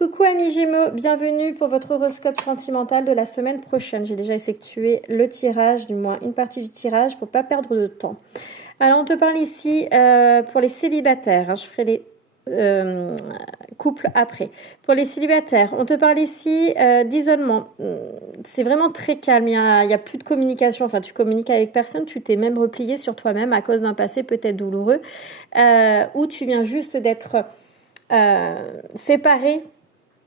Coucou amis Gémeaux, bienvenue pour votre horoscope sentimental de la semaine prochaine. J'ai déjà effectué le tirage, du moins une partie du tirage pour pas perdre de temps. Alors on te parle ici pour les célibataires, je ferai les couples après. Pour les célibataires, on te parle ici d'isolement. C'est vraiment très calme, il y a plus de communication, enfin tu communiques avec personne, tu t'es même replié sur toi-même à cause d'un passé peut-être douloureux, où tu viens juste d'être séparé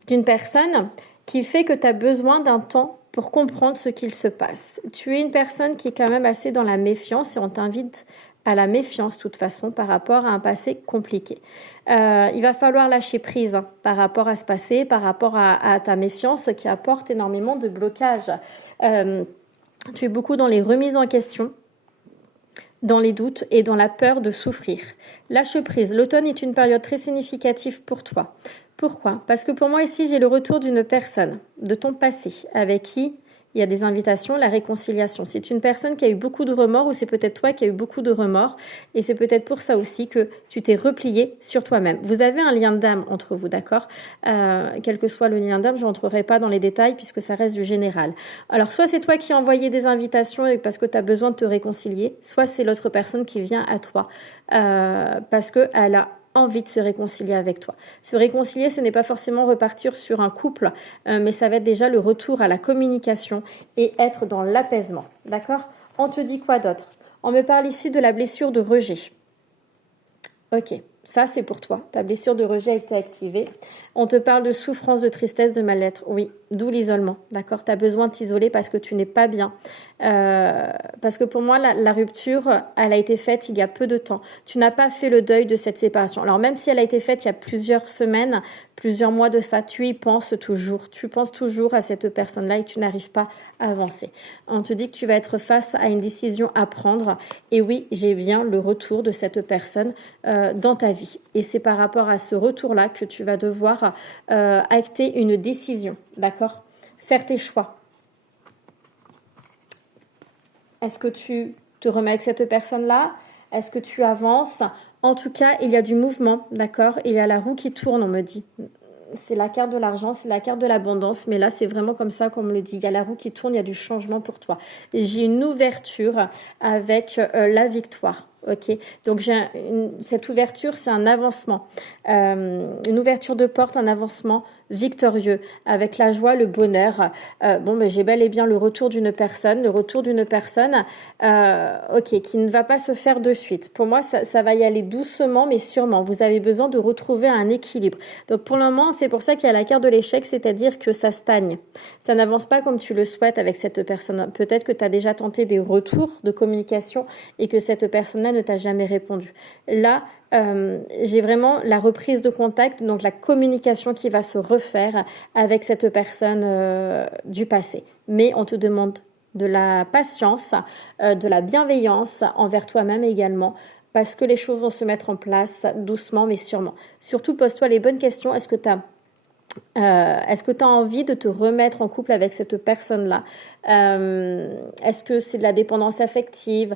d'une personne qui fait que tu as besoin d'un temps pour comprendre ce qu'il se passe. Tu es une personne qui est quand même assez dans la méfiance et on t'invite à la méfiance de toute façon par rapport à un passé compliqué. Il va falloir lâcher prise par rapport à ce passé, par rapport à ta méfiance qui apporte énormément de blocage. Tu es beaucoup dans les remises en question, dans les doutes et dans la peur de souffrir. Lâche prise. L'automne est une période très significative pour toi. Pourquoi ? Parce que pour moi ici, j'ai le retour d'une personne, de ton passé, avec qui il y a des invitations, la réconciliation. C'est une personne qui a eu beaucoup de remords ou c'est peut-être toi qui as eu beaucoup de remords et c'est peut-être pour ça aussi que tu t'es replié sur toi-même. Vous avez un lien d'âme entre vous, d'accord ? Quel que soit le lien d'âme, je n'entrerai pas dans les détails puisque ça reste du général. Alors, soit c'est toi qui as envoyé des invitations et parce que tu as besoin de te réconcilier, soit c'est l'autre personne qui vient à toi parce qu'elle a envie de se réconcilier avec toi. Se réconcilier, ce n'est pas forcément repartir sur un couple, mais ça va être déjà le retour à la communication et être dans l'apaisement. D'accord ? On te dit quoi d'autre ? On me parle ici de la blessure de rejet. Ok, ça c'est pour toi. Ta blessure de rejet a été activée. On te parle de souffrance, de tristesse, de mal-être. Oui, d'où l'isolement. D'accord ? Tu as besoin de t'isoler parce que tu n'es pas bien. Parce que pour moi, la rupture, elle a été faite il y a peu de temps. Tu n'as pas fait le deuil de cette séparation. Alors même si elle a été faite il y a plusieurs semaines, plusieurs mois de ça, tu y penses toujours. Tu penses toujours à cette personne-là et tu n'arrives pas à avancer. On te dit que tu vas être face à une décision à prendre. Et oui, j'ai bien le retour de cette personne dans ta vie. Et c'est par rapport à ce retour-là que tu vas devoir acter une décision. D'accord ? Faire tes choix. Est-ce que tu te remets avec cette personne-là ? Est-ce que tu avances ? En tout cas, il y a du mouvement, d'accord ? Il y a la roue qui tourne, on me dit. C'est la carte de l'argent, c'est la carte de l'abondance, mais là, c'est vraiment comme ça qu'on me le dit. Il y a la roue qui tourne, il y a du changement pour toi. Et j'ai une ouverture avec la victoire. Ok, donc cette ouverture, c'est un avancement, une ouverture de porte, un avancement victorieux, avec la joie, le bonheur. J'ai bel et bien le retour d'une personne, qui ne va pas se faire de suite. Pour moi, ça va y aller doucement, mais sûrement. Vous avez besoin de retrouver un équilibre. Donc pour le moment, c'est pour ça qu'il y a la carte de l'échec, c'est-à-dire que ça stagne. Ça n'avance pas comme tu le souhaites avec cette personne. Peut-être que tu as déjà tenté des retours de communication et que cette personne-là ne t'a jamais répondu. Là, j'ai vraiment la reprise de contact, donc la communication qui va se refaire avec cette personne du passé. Mais on te demande de la patience, de la bienveillance envers toi-même également, parce que les choses vont se mettre en place doucement mais sûrement. Surtout, pose-toi les bonnes questions. Est-ce que tu as envie de te remettre en couple avec cette personne-là ? Est-ce que c'est de la dépendance affective ?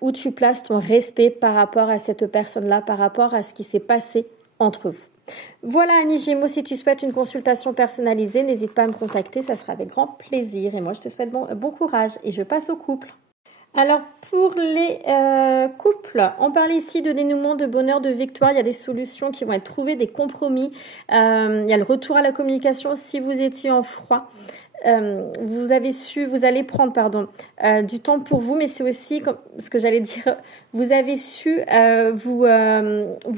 Où tu places ton respect par rapport à cette personne-là, par rapport à ce qui s'est passé entre vous. Voilà, amis Gémeaux, si tu souhaites une consultation personnalisée, n'hésite pas à me contacter, ça sera avec grand plaisir. Et moi, je te souhaite bon courage et je passe au couple. Alors, pour les couples, on parle ici de dénouement, de bonheur, de victoire. Il y a des solutions qui vont être trouvées, des compromis. Il y a le retour à la communication si vous étiez en froid. Vous allez prendre du temps pour vous, mais c'est aussi ce que j'allais dire. Vous avez su vous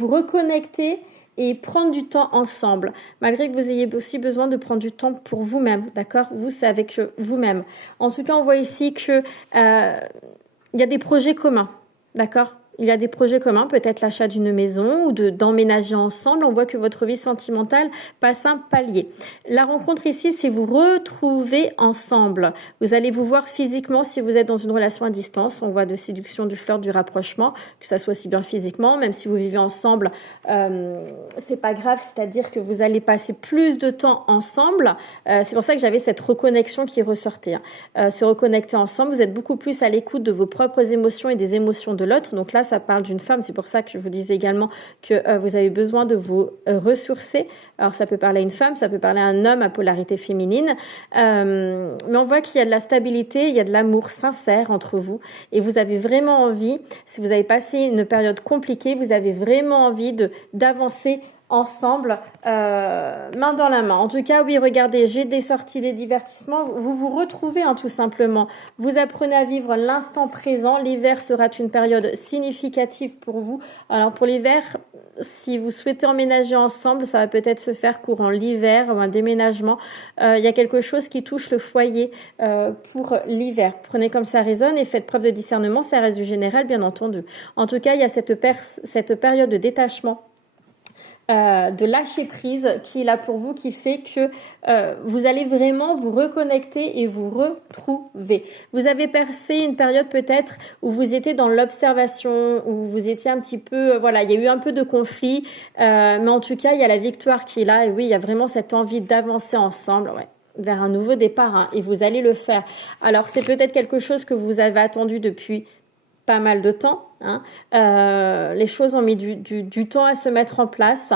reconnecter et prendre du temps ensemble, malgré que vous ayez aussi besoin de prendre du temps pour vous-même, d'accord ? Vous, c'est avec vous-même. En tout cas, on voit ici que il y a des projets communs, d'accord ? Il y a des projets communs, peut-être l'achat d'une maison ou d'emménager ensemble. On voit que votre vie sentimentale passe un palier. La rencontre ici, c'est vous retrouver ensemble. Vous allez vous voir physiquement si vous êtes dans une relation à distance. On voit de séduction, du flirt, du rapprochement, que ça soit aussi bien physiquement, même si vous vivez ensemble, c'est pas grave. C'est-à-dire que vous allez passer plus de temps ensemble. C'est pour ça que j'avais cette reconnexion qui ressortait. Se reconnecter ensemble, vous êtes beaucoup plus à l'écoute de vos propres émotions et des émotions de l'autre. Donc là, ça parle d'une femme. C'est pour ça que je vous disais également que vous avez besoin de vous ressourcer. Alors, ça peut parler à une femme, ça peut parler à un homme à polarité féminine. Mais on voit qu'il y a de la stabilité, il y a de l'amour sincère entre vous. Et vous avez vraiment envie, si vous avez passé une période compliquée, vous avez vraiment envie d'avancer ensemble, main dans la main. En tout cas, oui, regardez, j'ai des sorties, des divertissements. Vous vous retrouvez, hein, tout simplement. Vous apprenez à vivre l'instant présent. L'hiver sera une période significative pour vous. Alors, pour l'hiver, si vous souhaitez emménager ensemble, ça va peut-être se faire courant l'hiver ou un déménagement. Il y a quelque chose qui touche le foyer pour l'hiver. Prenez comme ça résonne et faites preuve de discernement. Ça reste du général, bien entendu. En tout cas, il y a cette période de détachement, de lâcher prise qui est là pour vous, qui fait que vous allez vraiment vous reconnecter et vous retrouver. Vous avez passé une période peut-être où vous étiez dans l'observation, où vous étiez un petit peu, voilà, il y a eu un peu de conflit, mais en tout cas, il y a la victoire qui est là, et oui, il y a vraiment cette envie d'avancer ensemble, ouais, vers un nouveau départ, hein, et vous allez le faire. Alors, c'est peut-être quelque chose que vous avez attendu depuis pas mal de temps, hein. Les choses ont mis du temps à se mettre en place.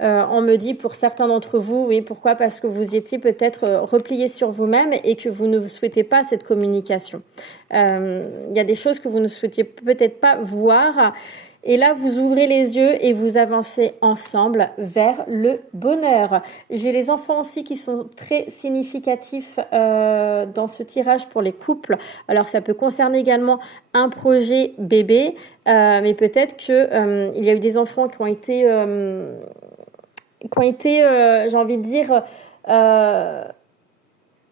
On me dit pour certains d'entre vous, oui, pourquoi? Parce que vous étiez peut-être repliés sur vous-même et que vous ne souhaitez pas cette communication. Il y a des choses que vous ne souhaitiez peut-être pas voir. Et là, vous ouvrez les yeux et vous avancez ensemble vers le bonheur. J'ai les enfants aussi qui sont très significatifs dans ce tirage pour les couples. Alors, ça peut concerner également un projet bébé, mais peut-être que il y a eu des enfants qui ont été, j'ai envie de dire,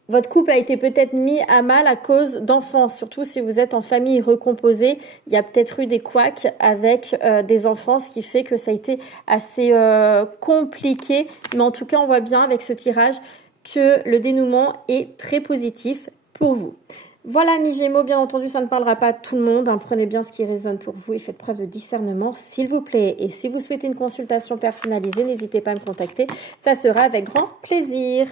votre couple a été peut-être mis à mal à cause d'enfants, surtout si vous êtes en famille recomposée. Il y a peut-être eu des couacs avec des enfants, ce qui fait que ça a été assez compliqué. Mais en tout cas, on voit bien avec ce tirage que le dénouement est très positif pour vous. Voilà, mes Gémeaux, bien entendu, ça ne parlera pas à tout le monde. Hein. Prenez bien ce qui résonne pour vous et faites preuve de discernement, s'il vous plaît. Et si vous souhaitez une consultation personnalisée, n'hésitez pas à me contacter. Ça sera avec grand plaisir.